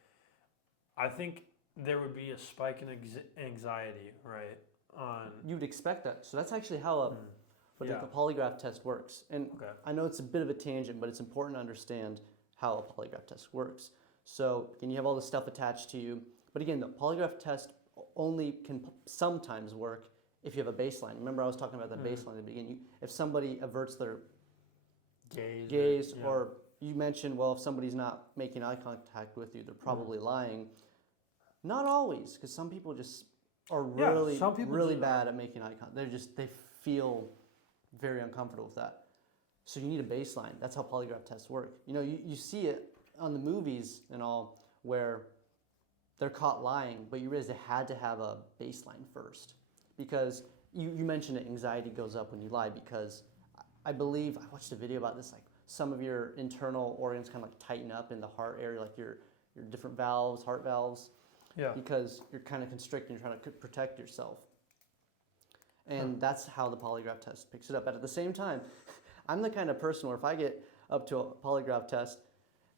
I think there would be a spike in anxiety, right? You'd expect that. So that's actually how but Yeah. the polygraph test works. And Okay. I know it's a bit of a tangent, but it's important to understand how a polygraph test works. So again, you have all this stuff attached to you. But again, the polygraph test only can sometimes work if you have a baseline. Remember, I was talking about that baseline at the beginning. If somebody averts their gaze, or you mentioned, well, if somebody's not making eye contact with you, they're probably lying. Not always, because some people just are really, some people really just bad at making eye contact. They feel very uncomfortable with that. So you need a baseline. That's how polygraph tests work. You know, you see it on the movies and all where they're caught lying, but you realize they had to have a baseline first. Because you mentioned that anxiety goes up when you lie, because I believe, I watched a video about this, like some of your internal organs kind of like tighten up in the heart area, like your different valves, heart valves. Yeah. Because you're kind of constricting, you're trying to protect yourself. And that's how the polygraph test picks it up. But at the same time, I'm the kind of person where if I get up to a polygraph test,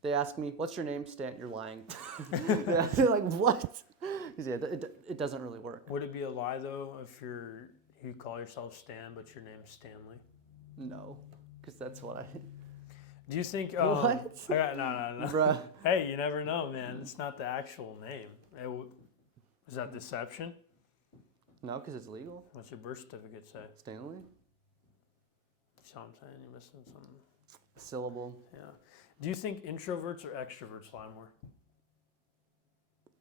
they ask me, "What's your name?" "Stan." "You're lying." They're like, "What?" Because it doesn't really work. Would it be a lie though if you call yourself Stan but your name's Stanley? No, because that's what I. Do you think? What? No. Bruh. Hey, you never know, man. It's not the actual name. Is that deception? No, because it's legal. What's your birth certificate say? Stanley. See what I'm saying? You're missing something. Syllable. Yeah. Do you think introverts or extroverts lie more?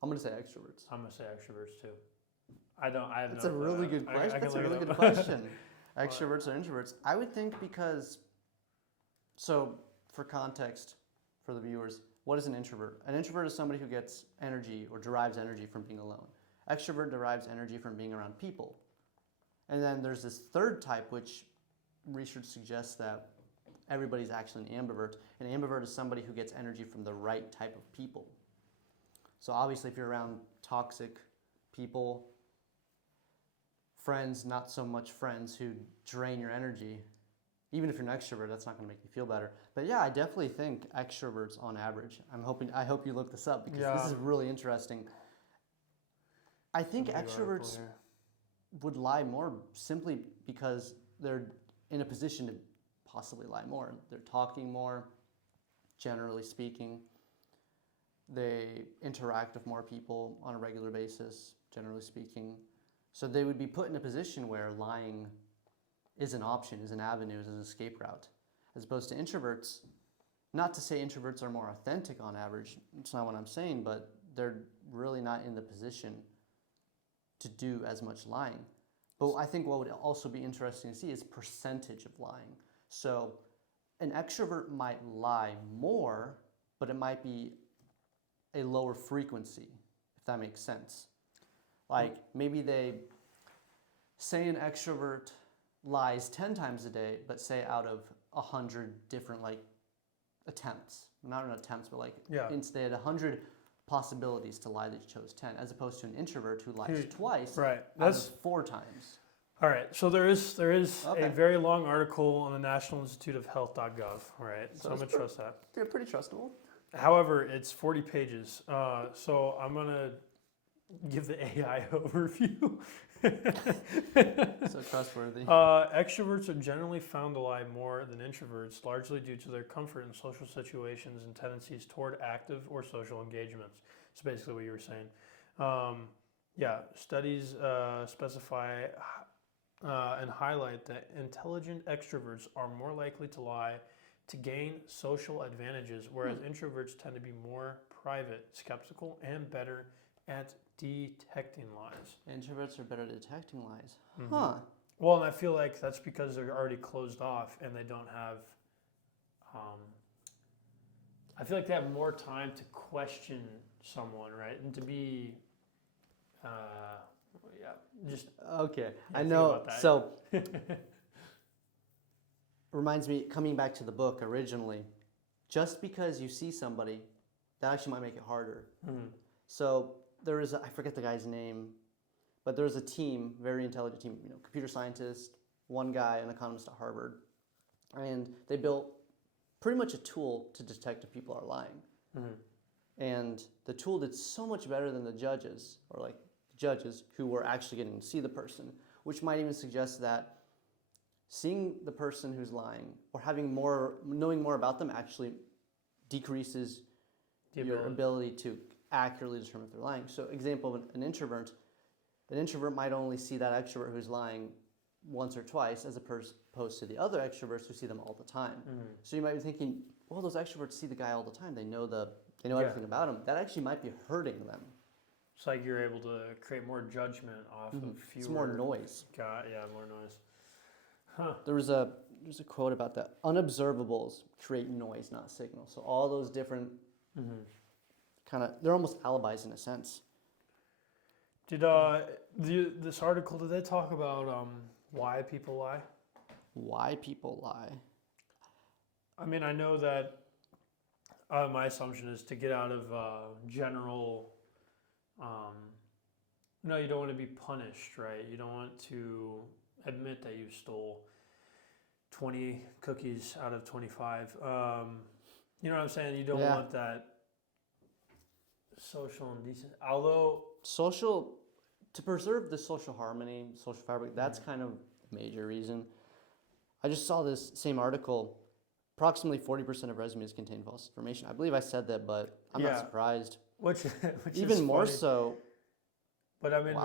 I'm gonna say extroverts. I'm gonna say extroverts too. I have That's no a clue. really good question. I That's can a look really it good up. question. Extroverts or introverts? I would think because. So, for context, for the viewers, what is an introvert? An introvert is somebody who gets energy or derives energy from being alone. Extrovert derives energy from being around people. And then there's this third type, which research suggests that everybody's actually an ambivert. An ambivert is somebody who gets energy from the right type of people. So obviously, if you're around toxic people, friends, not so much friends, who drain your energy, even if you're an extrovert, that's not going to make you feel better. But yeah, I definitely think extroverts on average. I hope you look this up, because this is really interesting. I think extroverts would lie more simply because they're in a position to possibly lie more. They're talking more, generally speaking. They interact with more people on a regular basis, generally speaking. So they would be put in a position where lying is an option, is an avenue, is an escape route. As opposed to introverts, not to say introverts are more authentic on average, it's not what I'm saying, but they're really not in the position to do as much lying. But I think what would also be interesting to see is percentage of lying. So an extrovert might lie more, but it might be a lower frequency, if that makes sense. Like maybe they say an extrovert lies 10 times a day, but say out of 100 different attempts, not attempts, but they had 100 possibilities to lie, they chose 10, as opposed to an introvert who lies twice, right? That's 4 times. All right, so there is a very long article on the National Institute of Health.gov, right? So I'm gonna trust that. They're pretty trustable. However, it's 40 pages, so I'm gonna give the AI overview. So trustworthy. Extroverts are generally found to lie more than introverts, largely due to their comfort in social situations and tendencies toward active or social engagements. It's basically what you were saying. Studies specify and highlight that intelligent extroverts are more likely to lie to gain social advantages, whereas introverts tend to be more private, skeptical, and better at detecting lies. Introverts are better at detecting lies. Mm-hmm. Huh. Well, and I feel like that's because they're already closed off and they don't have. I feel like they have more time to question someone, right? And to be. Okay. Yeah, I know. think about that. So. Reminds me, coming back to the book originally, just because you see somebody, that actually might make it harder. Mm-hmm. So there is, I forget the guy's name, but there was a team, very intelligent team, computer scientist, one guy, an economist at Harvard, and they built pretty much a tool to detect if people are lying. Mm-hmm. And the tool did so much better than the judges, or judges who were actually getting to see the person, which might even suggest that seeing the person who's lying or knowing more about them actually decreases your ability to accurately determine if they're lying. So example of an introvert might only see that extrovert who's lying once or twice as opposed to the other extroverts who see them all the time. So you might be thinking, well, those extroverts see the guy all the time. They know everything about him. That actually might be hurting them. It's like you're able to create more judgment off of fewer. It's more noise. More noise. Huh. There's a quote about that. Unobservables create noise, not signal. So all those different they're almost alibis in a sense. Did this article, did they talk about why people lie? Why people lie? I mean, I know that my assumption is to get out of general. No, you don't want to be punished, right? You don't want to admit that you stole 20 cookies out of 25. You know what I'm saying? You don't want that social indecent. Although to preserve the social harmony, social fabric, that's kind of a major reason. I just saw this same article. Approximately 40% of resumes contain false information. I believe I said that, but I'm not surprised. Which even is more funny. so. But I mean,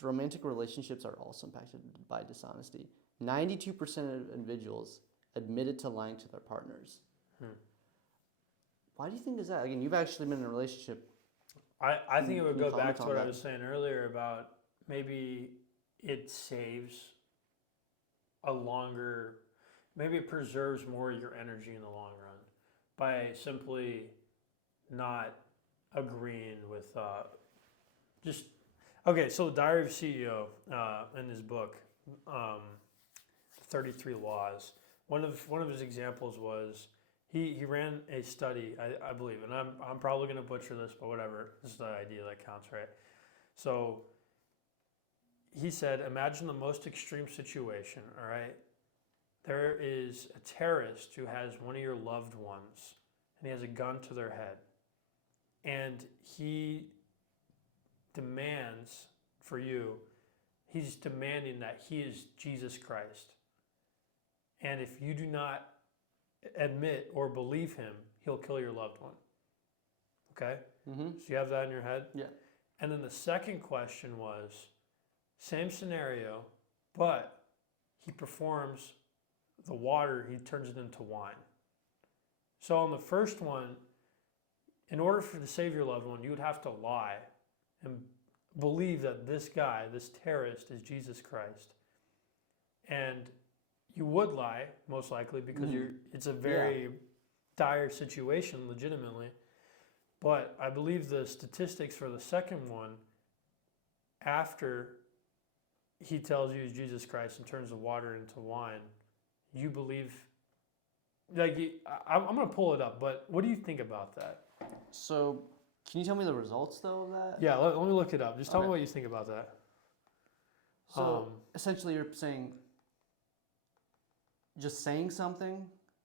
romantic relationships are also impacted by dishonesty. 92% of individuals admitted to lying to their partners. Why do you think is that? Again, you've actually been in a relationship. I think it would go back to what that? I was saying earlier about maybe it saves maybe it preserves more of your energy in the long run by simply not agreeing with so Diary of a CEO in his book 33 Laws, one of his examples was he ran a study, I believe, and I'm probably going to butcher this, but whatever, this is the idea that counts, right? So he said, imagine the most extreme situation, all right? There is a terrorist who has one of your loved ones, and he has a gun to their head, and he demands he's demanding that he is Jesus Christ. And if you do not admit or believe him, he'll kill your loved one. Okay? So you have that in your head? Yeah. And then the second question was, same scenario, but he performs the water, he turns it into wine. So on the first one, in order to save your loved one, you would have to lie and believe that this guy, this terrorist, is Jesus Christ. And you would lie, most likely, because it's a very dire situation, legitimately. But I believe the statistics for the second one, after he tells you he's Jesus Christ and turns the water into wine, you believe, I'm going to pull it up, but what do you think about that? So, can you tell me the results, though, of that? Yeah, let me look it up. Just tell me what you think about that. So, essentially, you're saying just saying something,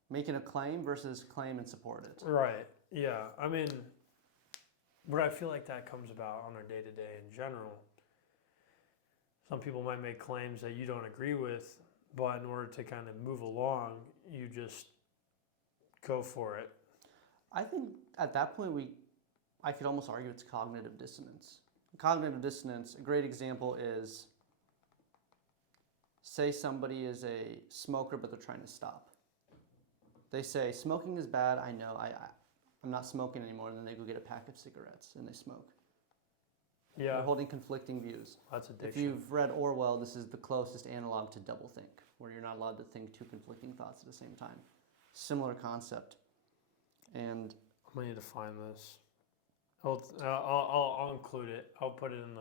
making a claim versus claim and support it. Right, yeah. I mean, but I feel like that comes about on our day-to-day in general. Some people might make claims that you don't agree with, but in order to kind of move along, you just go for it. I think at that point, I could almost argue it's cognitive dissonance. Cognitive dissonance, a great example is, say somebody is a smoker, but they're trying to stop. They say, smoking is bad, I know, I'm not smoking anymore, and then they go get a pack of cigarettes and they smoke. Yeah. They're holding conflicting views. That's addiction. If you've read Orwell, this is the closest analog to doublethink, where you're not allowed to think two conflicting thoughts at the same time. Similar concept. And I'm gonna need to find this. I'll include it. I'll put it in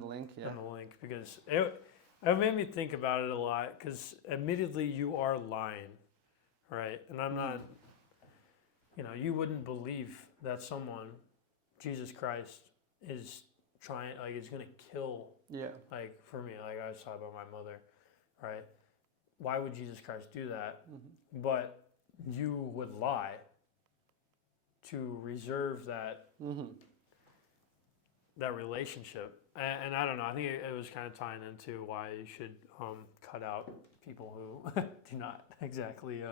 the link. Yeah. In the link, because it made me think about it a lot. Because admittedly, you are lying, right? And I'm not. You wouldn't believe that someone, Jesus Christ, is trying, is gonna kill. Yeah. For me, I was talking about my mother, right? Why would Jesus Christ do that? But you would lie to reserve that that relationship. And I don't know, I think it was kind of tying into why you should cut out people who do not exactly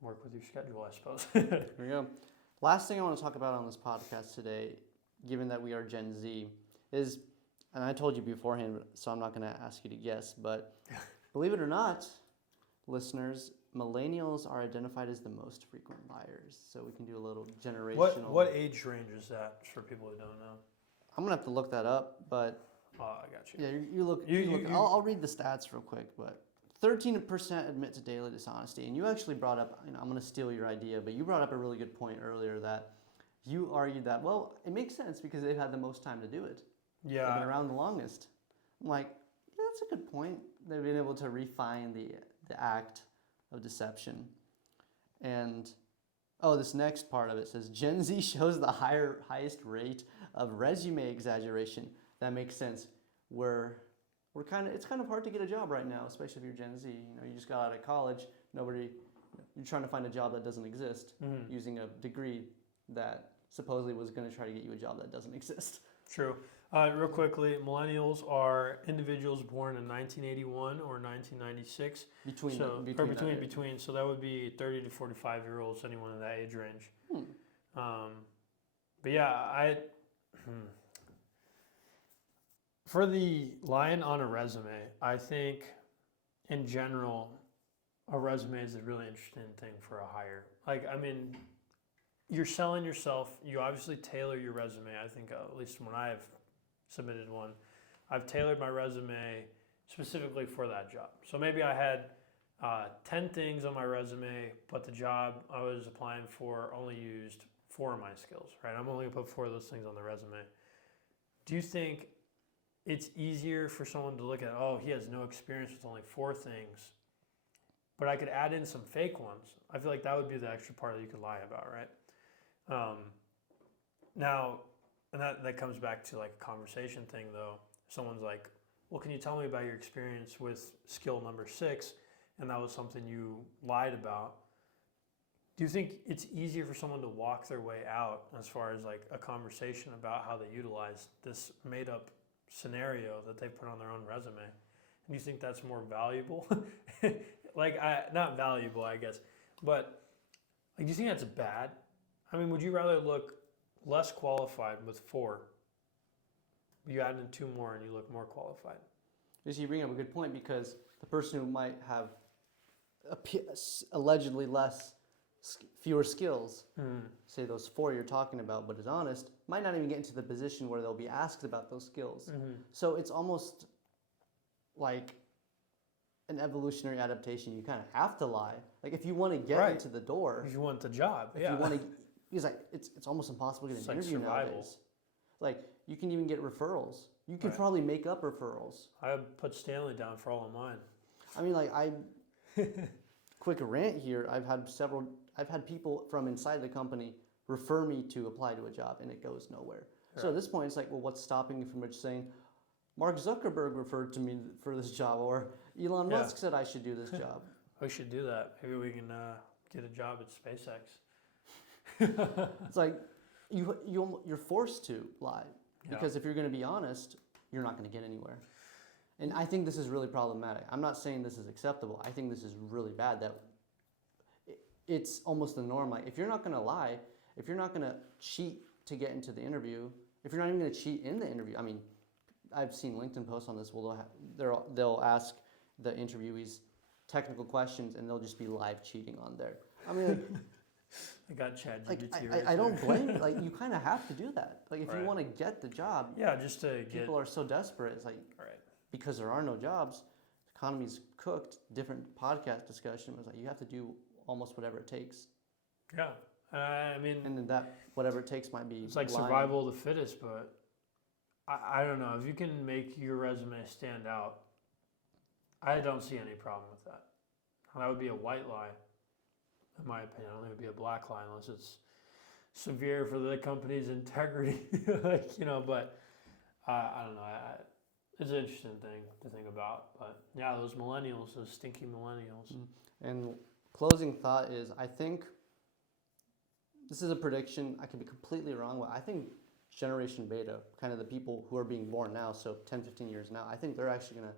work with your schedule, I suppose. There we go. Last thing I want to talk about on this podcast today, given that we are Gen Z, is, and I told you beforehand, so I'm not going to ask you to guess, but believe it or not, listeners, millennials are identified as the most frequent liars. So we can do a little generational. What age range is that for people who don't know? I'm gonna have to look that up, but Oh, I got you. yeah, you look. I'll read the stats real quick, but 13% admit to daily dishonesty, and you actually brought up. I'm gonna steal your idea, but you brought up a really good point earlier that you argued that it makes sense because they've had the most time to do it. Yeah. They've been around the longest. I'm like, yeah, that's a good point. They've been able to refine the act of deception. And this next part of it says Gen Z shows the highest rate of resume exaggeration. That makes sense. It's kind of hard to get a job right now, especially if you're Gen Z. You just got out of college. You're trying to find a job that doesn't exist using a degree that supposedly was going to try to get you a job that doesn't exist. True. Real quickly, millennials are individuals born in 1981 or 1996. Between. So that would be 30 to 45-year-olds, anyone in that age range. But yeah, for the line on a resume, I think in general, a resume is a really interesting thing for a hire. You're selling yourself. You obviously tailor your resume. I think at least when I've submitted one, I've tailored my resume specifically for that job. So maybe I had 10 things on my resume, but the job I was applying for only used 4 of my skills, right? I'm only gonna put 4 of those things on the resume. Do you think it's easier for someone to look at, he has no experience with only 4 things, but I could add in some fake ones? I feel like that would be the extra part that you could lie about, right? Now, and that comes back to like a conversation thing though. Someone's like, well, can you tell me about your experience with skill number 6? And that was something you lied about. Do you think it's easier for someone to walk their way out as far as like a conversation about how they utilize this made up scenario that they put on their own resume? And do you think that's more valuable? Not valuable, I guess, but do you think that's bad? Would you rather look less qualified with 4, but you add in 2 more and you look more qualified? You bring up a good point, because the person who might have allegedly fewer skills, say those 4 you're talking about, but is honest, might not even get into the position where they'll be asked about those skills. So it's almost like an evolutionary adaptation. You kind of have to lie. Like if you want to get into the door, if you want the job, if you want to. Because it's almost impossible to get an interview nowadays. Like you can even get referrals. You could probably make up referrals. I put Stanley down for all of mine. Quick rant here. I've had people from inside the company refer me to apply to a job, and it goes nowhere. Right. So at this point, it's like, well, what's stopping you from just saying, Mark Zuckerberg referred to me for this job, or Elon Musk said I should do this job. We should do that. Maybe we can get a job at SpaceX. It's like you're forced to lie, because if you're going to be honest, you're not going to get anywhere. And I think this is really problematic. I'm not saying this is acceptable. I think this is really bad. That it's almost the norm. Like if you're not going to lie, if you're not going to cheat to get into the interview, if you're not even going to cheat in the interview, I've seen LinkedIn posts on this. They'll ask the interviewees technical questions, and they'll just be live cheating on there. I got ChatGPT. I don't blame you. Like you kind of have to do that. Like if you want to get the job, just to people are so desperate. It's like because there are no jobs, the economy's cooked. Different podcast discussion was like you have to do almost whatever it takes. Yeah, and then that whatever it takes might be. It's like lying. Survival of the fittest, but I don't know if you can make your resume stand out. I don't see any problem with that. That would be a white lie. In my opinion, I don't think it would be a black lie unless it's severe for the company's integrity. But I don't know. It's an interesting thing to think about. But yeah, those millennials, those stinky millennials. And closing thought is, I think this is a prediction. I could be completely wrong, but I think Generation Beta, kind of the people who are being born now, so 10, 15 years now, I think they're actually going to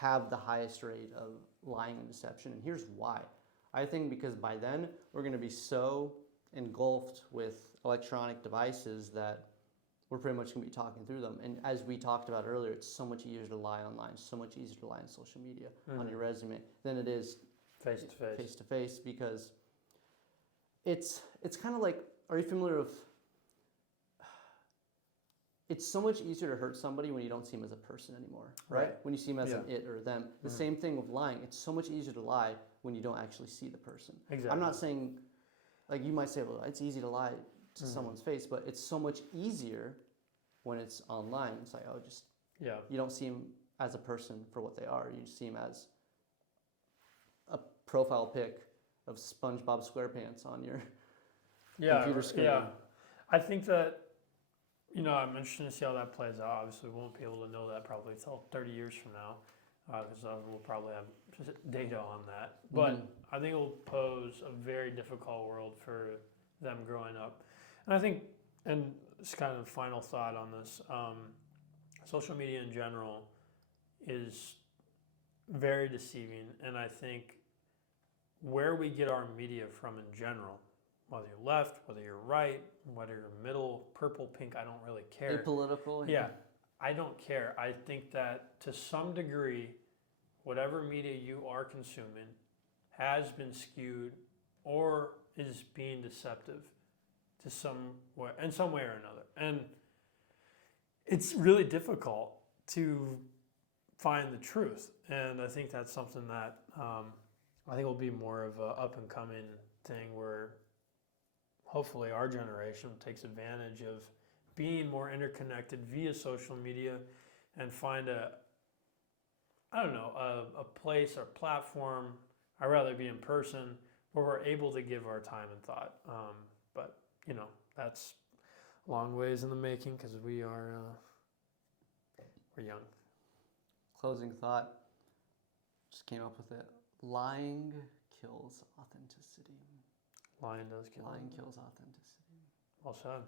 have the highest rate of lying and deception. And here's why. I think because by then we're going to be so engulfed with electronic devices that we're pretty much going to be talking through them. And as we talked about earlier, it's so much easier to lie online, so much easier to lie on social media, on your resume, than it is face to face. Face to face, because it's kind of like, are you familiar with? It's so much easier to hurt somebody when you don't see them as a person anymore, right? When you see them as an it or them. The same thing with lying. It's so much easier to lie when you don't actually see the person. Exactly. I'm not saying, like you might say, well, it's easy to lie to someone's face, but it's so much easier when it's online. It's like, oh, just you don't see them as a person for what they are. You see them as a profile pic of SpongeBob SquarePants on your computer screen. Yeah, I think that, you know, I'm interested to see how that plays out. Obviously, we won't be able to know that probably until 30 years from now, because we'll probably have data on that. But I think it will pose a very difficult world for them growing up. And I think, and it's kind of final thought on this, social media in general is very deceiving. And I think where we get our media from in general, whether you're left, whether you're right, whether you're middle, purple, pink, I don't really care. Apolitical. Yeah, I don't care. I think that to some degree, whatever media you are consuming has been skewed or is being deceptive to some way, in some way or another. And it's really difficult to find the truth. And I think that's something that I think will be more of a up and coming thing where hopefully our generation takes advantage of being more interconnected via social media and find a place or platform, I'd rather be in person, where we're able to give our time and thought. But, you know, that's a long ways in the making because we're young. Closing thought. Just came up with it. Lying kills authenticity. Lying does kill. Lying kills authenticity. Well said.